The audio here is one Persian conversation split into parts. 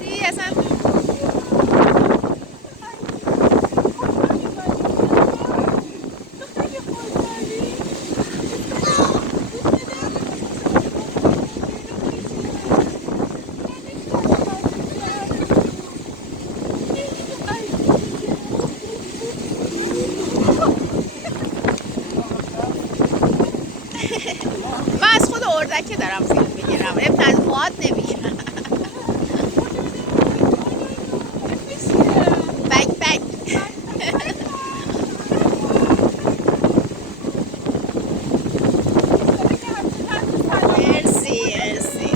دیدی اصلا من از خود اردکه دارم فیلم میگیرم، اب از موهات نمیگیرم. بک بک. مرسی مرسی.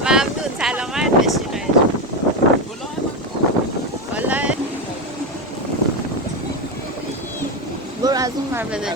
ممنون، سلامت باشی. خیلی والله برو از اون ور بده.